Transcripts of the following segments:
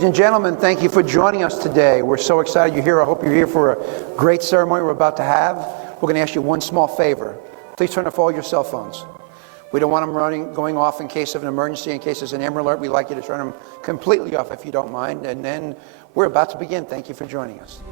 Ladies and gentlemen, thank you for joining us today. We're so excited you're here. I hope you're here for a great ceremony we're about to have. We're going to ask you one small favor. Please turn off all your cell phones. We don't want them going off in case of an emergency, in case there's an Amber Alert. We'd like you to turn them completely off if you don't mind. And then we're about to begin. Thank you for joining us.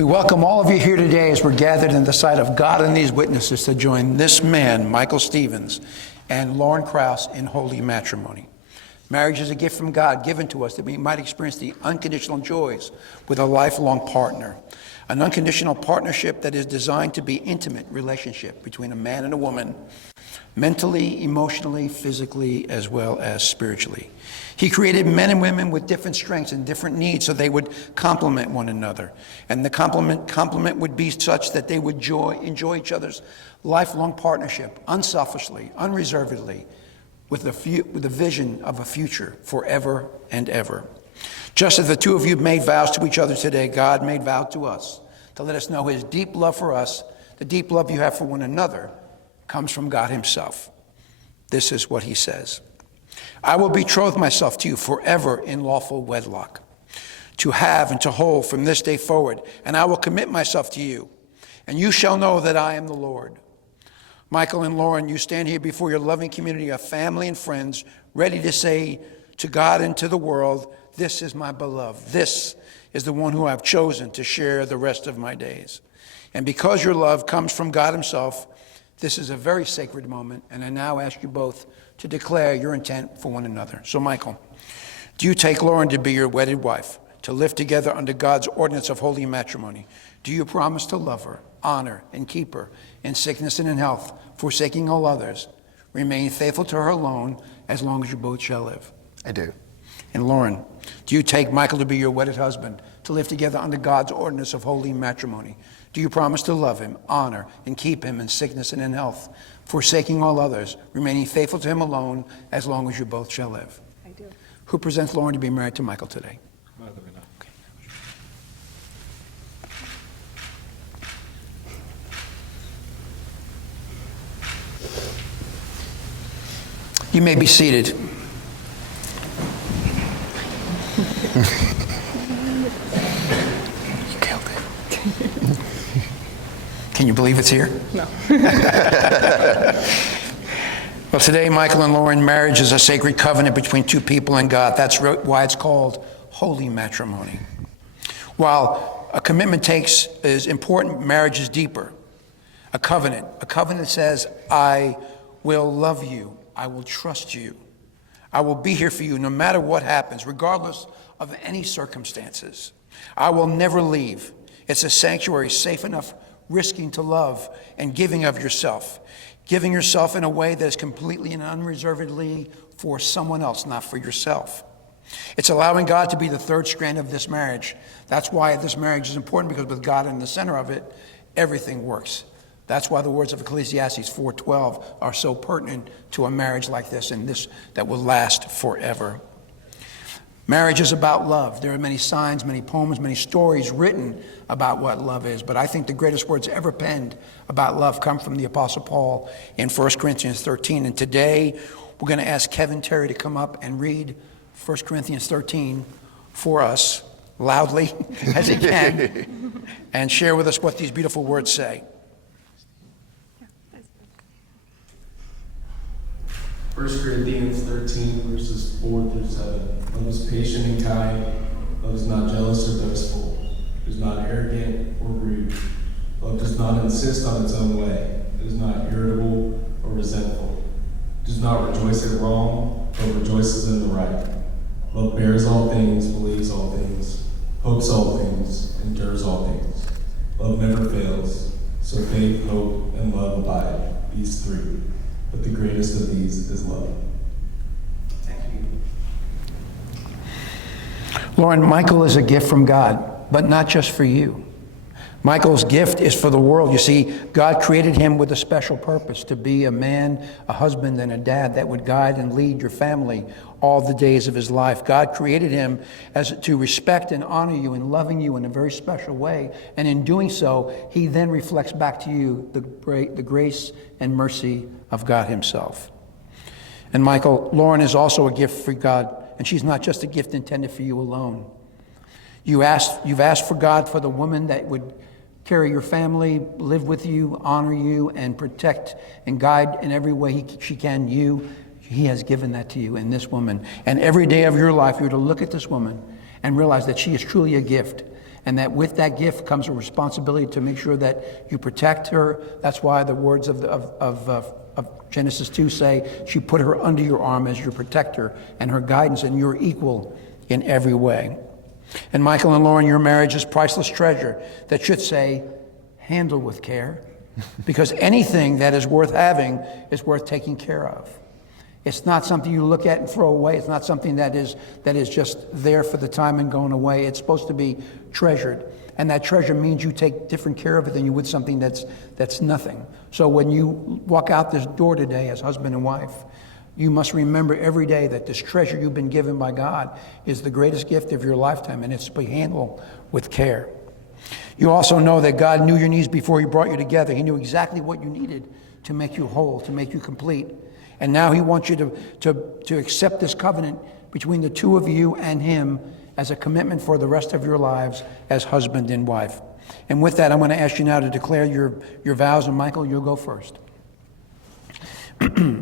We welcome all of you here today as we're gathered in the sight of God and these witnesses to join this man, Michael Stevens, and Lauren Krause in holy matrimony. Marriage is a gift from God given to us that we might experience the unconditional joys with a lifelong partner. An unconditional partnership that is designed to be intimate relationship between a man and a woman, mentally, emotionally, physically, as well as spiritually. He created men and women with different strengths and different needs so they would complement one another. And the complement would be such that they would enjoy each other's lifelong partnership, unselfishly, unreservedly, with the vision of a future forever and ever. Just as the two of you made vows to each other today, God made vow to us to let us know his deep love for us, the deep love you have for one another, comes from God himself. This is what he says. I will betroth myself to you forever in lawful wedlock, to have and to hold from this day forward, and I will commit myself to you, and you shall know that I am the Lord. Michael and Lauren, you stand here before your loving community of family and friends, ready to say to God and to the world, this is my beloved. This is the one who I've chosen to share the rest of my days. And because your love comes from God himself, this is a very sacred moment, and I now ask you both to declare your intent for one another. So, Michael, do you take Lauren to be your wedded wife, to live together under God's ordinance of holy matrimony? Do you promise to love her, honor, and keep her in sickness and in health, forsaking all others, remain faithful to her alone as long as you both shall live? I do. And Lauren, do you take Michael to be your wedded husband, to live together under God's ordinance of holy matrimony? Do you promise to love him, honor, and keep him in sickness and in health, forsaking all others, remaining faithful to him alone as long as you both shall live? I do. Who presents Lauren to be married to Michael today? Okay. You may be seated. You killed it. Can you believe it's here? No. Well, today, Michael and Lauren, marriage is a sacred covenant between two people and God. That's why it's called holy matrimony. While a commitment is important, marriage is deeper. A covenant says, I will love you. I will trust you. I will be here for you no matter what happens, regardless of any circumstances. I will never leave. It's a sanctuary safe enough, risking to love and giving of yourself. Giving yourself in a way that is completely and unreservedly for someone else, not for yourself. It's allowing God to be the third strand of this marriage. That's why this marriage is important, because with God in the center of it, everything works. That's why the words of Ecclesiastes 4:12 are so pertinent to a marriage like this, and this that will last forever. Marriage is about love. There are many signs, many poems, many stories written about what love is, but I think the greatest words ever penned about love come from the Apostle Paul in 1 Corinthians 13. And today, we're going to ask Kevin Terry to come up and read 1 Corinthians 13 for us, loudly as he can, and share with us what these beautiful words say. 1 Corinthians 13, verses 4 through 7. Love is patient and kind. Love is not jealous or boastful. It is not arrogant or rude. Love does not insist on its own way. It is not irritable or resentful. It does not rejoice at wrong, but rejoices in the right. Love bears all things, believes all things, hopes all things, endures all things. Love never fails. So faith, hope, and love abide, these three. But the greatest of these is love. Thank you. Lauren, Michael is a gift from God, but not just for you. Michael's gift is for the world. You see, God created him with a special purpose, to be a man, a husband, and a dad that would guide and lead your family all the days of his life. God created him as to respect and honor you and loving you in a very special way. And in doing so, he then reflects back to you the grace and mercy of God himself. And Michael, Lauren is also a gift for God, and she's not just a gift intended for you alone. You've asked for God for the woman that would carry your family, live with you, honor you, and protect and guide in every way she can you. He has given that to you in this woman. And every day of your life, you're to look at this woman and realize that she is truly a gift. And that with that gift comes a responsibility to make sure that you protect her. That's why the words of Genesis 2 say, she put her under your arm as your protector and her guidance, and you're equal in every way. And Michael and Lauren, your marriage is priceless treasure that should say, handle with care, because anything that is worth having is worth taking care of. It's not something you look at and throw away. It's not something that is just there for the time and going away. It's supposed to be treasured. And that treasure means you take different care of it than you would something that's nothing. So when you walk out this door today as husband and wife, you must remember every day that this treasure you've been given by God is the greatest gift of your lifetime, and it's to be handled with care. You also know that God knew your needs before He brought you together. He knew exactly what you needed to make you whole, to make you complete. And now He wants you to accept this covenant between the two of you and Him as a commitment for the rest of your lives as husband and wife. And with that, I'm going to ask you now to declare your vows, and Michael, you'll go first.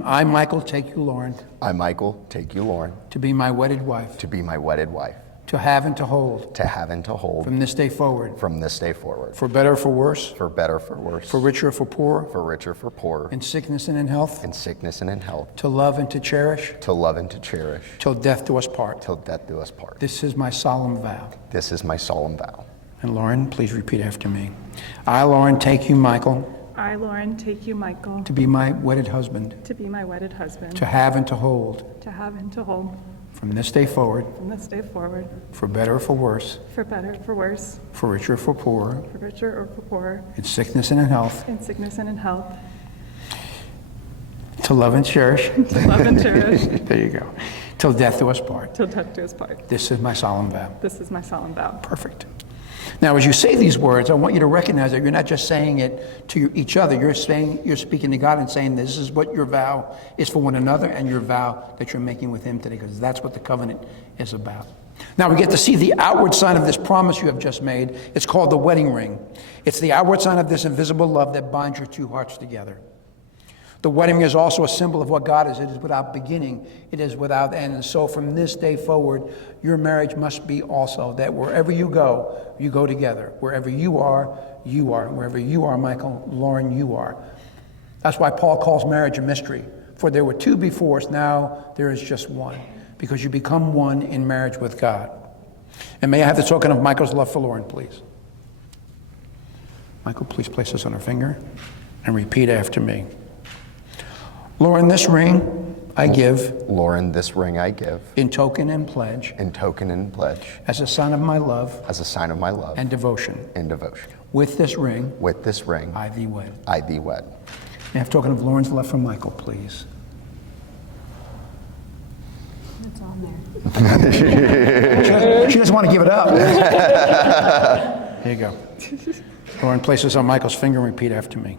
I, Michael, take you, Lauren. I, Michael, take you, Lauren. To be my wedded wife. To be my wedded wife. To have and to hold. To have and to hold. From this day forward. From this day forward. For better or for worse. For better or for worse. For richer or for poorer. For richer or for poorer. In sickness and in health. In sickness and in health. To love and to cherish. To love and to cherish. Till death do us part. Till death do us part. This is my solemn vow. This is my solemn vow. And Lauren, please repeat after me. I, Lauren, take you, Michael. I, Lauren, take you, Michael, To be my wedded husband. to be my wedded husband, To have and to hold. to have and to hold, From this day forward. from this day forward, For better or for worse. for better or for worse, For richer or for poorer. for richer or for poorer, In sickness and in health. in sickness and in health, To love and cherish. to love and cherish, There you go. Till death do us part. till death do us part. This is my solemn vow. This is my solemn vow. Perfect. Now, as you say these words, I want you to recognize that you're not just saying it to each other. You're speaking to God and saying this is what your vow is for one another and your vow that you're making with Him today, because that's what the covenant is about. Now, we get to see the outward sign of this promise you have just made. It's called the wedding ring. It's the outward sign of this invisible love that binds your two hearts together. The wedding ring is also a symbol of what God is. It is without beginning. It is without end. And so from this day forward, your marriage must be also that wherever you go together. Wherever you are, you are. Wherever you are, Michael, Lauren, you are. That's why Paul calls marriage a mystery. For there were two before us, now there is just one. Because you become one in marriage with God. And may I have the token of Michael's love for Lauren, please? Michael, please place this on her finger and repeat after me. Lauren, this ring I give. Lauren, this ring I give. In token and pledge. In token and pledge. As a sign of my love. As a sign of my love. And devotion. And devotion. With this ring. With this ring. I thee wed. I thee wed. May I have a token of Lauren's love for Michael, please? It's on there. She doesn't want to give it up. Here you go. Lauren, place this on Michael's finger and repeat after me.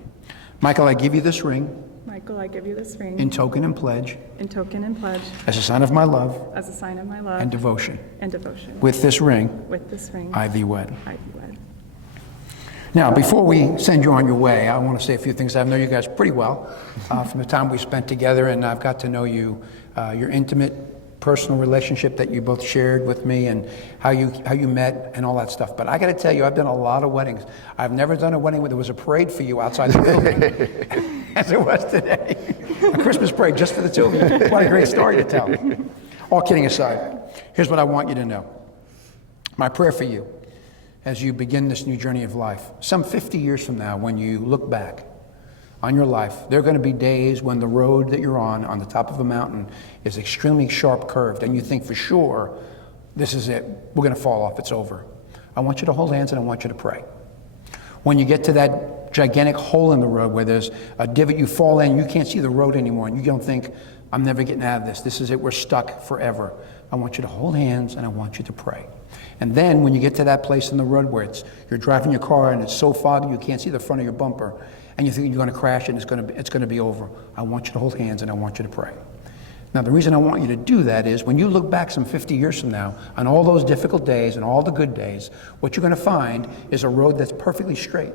Michael, I give you this ring. Michael, I give you this ring, In token and pledge. in token and pledge, As a sign of my love. as a sign of my love And devotion. and devotion. With this ring. With this ring, I thee wed. I thee wed. Now, before we send you on your way, I want to say a few things. I've known you guys pretty well from the time we spent together, and I've got to know you, your intimate, personal relationship that you both shared with me, and how you met and all that stuff. But I got to tell you, I've done a lot of weddings. I've never done a wedding where there was a parade for you outside the building, as it was today. A Christmas parade just for the two of you. What a great story to tell. All kidding aside, here's what I want you to know. My prayer for you as you begin this new journey of life. Some 50 years from now, when you look back on your life, there are going to be days when the road that you're on the top of a mountain, is extremely sharp curved, and you think for sure, this is it, we're going to fall off, it's over. I want you to hold hands and I want you to pray. When you get to that gigantic hole in the road where there's a divot, you fall in, you can't see the road anymore, and you don't think, I'm never getting out of this, this is it, we're stuck forever. I want you to hold hands and I want you to pray. And then when you get to that place in the road where you're driving your car and it's so foggy you can't see the front of your bumper, and you think you're going to crash and it's going to be over, I want you to hold hands and I want you to pray. Now, the reason I want you to do that is when you look back some 50 years from now on all those difficult days and all the good days, what you're going to find is a road that's perfectly straight.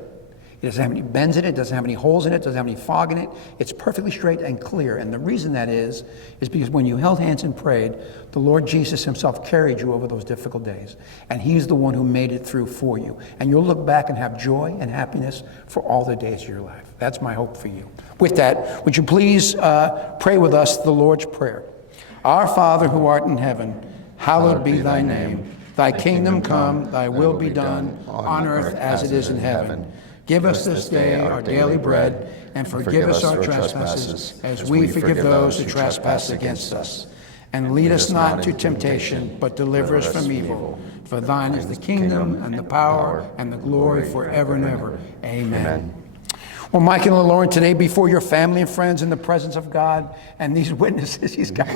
It doesn't have any bends in it, doesn't have any holes in it, doesn't have any fog in it. It's perfectly straight and clear. And the reason that is because when you held hands and prayed, the Lord Jesus himself carried you over those difficult days. And he's the one who made it through for you. And you'll look back and have joy and happiness for all the days of your life. That's my hope for you. With that, would you please pray with us the Lord's Prayer. Our Father who art in heaven, hallowed be thy name. Thy kingdom come, thy will be done, on earth as it is in heaven. Give us this day our daily bread, and forgive us our trespasses, as we forgive those who trespass against us. And lead us not into temptation, but deliver us from evil. For thine is the kingdom, and the power, and the glory forever and ever. Amen. Well, Michael and Lauren, today before your family and friends in the presence of God and these witnesses, he's got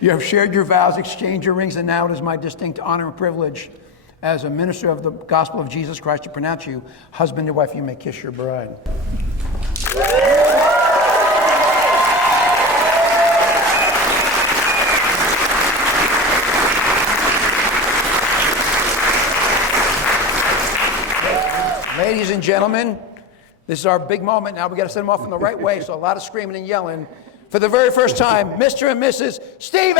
you have shared your vows, exchanged your rings, and now it is my distinct honor and privilege as a minister of the gospel of Jesus Christ to pronounce you husband and wife. You may kiss your bride. Ladies and gentlemen, this is our big moment. Now we got to send them off in the right way, so a lot of screaming and yelling. For the very first time, Mr. and Mrs. Stevens!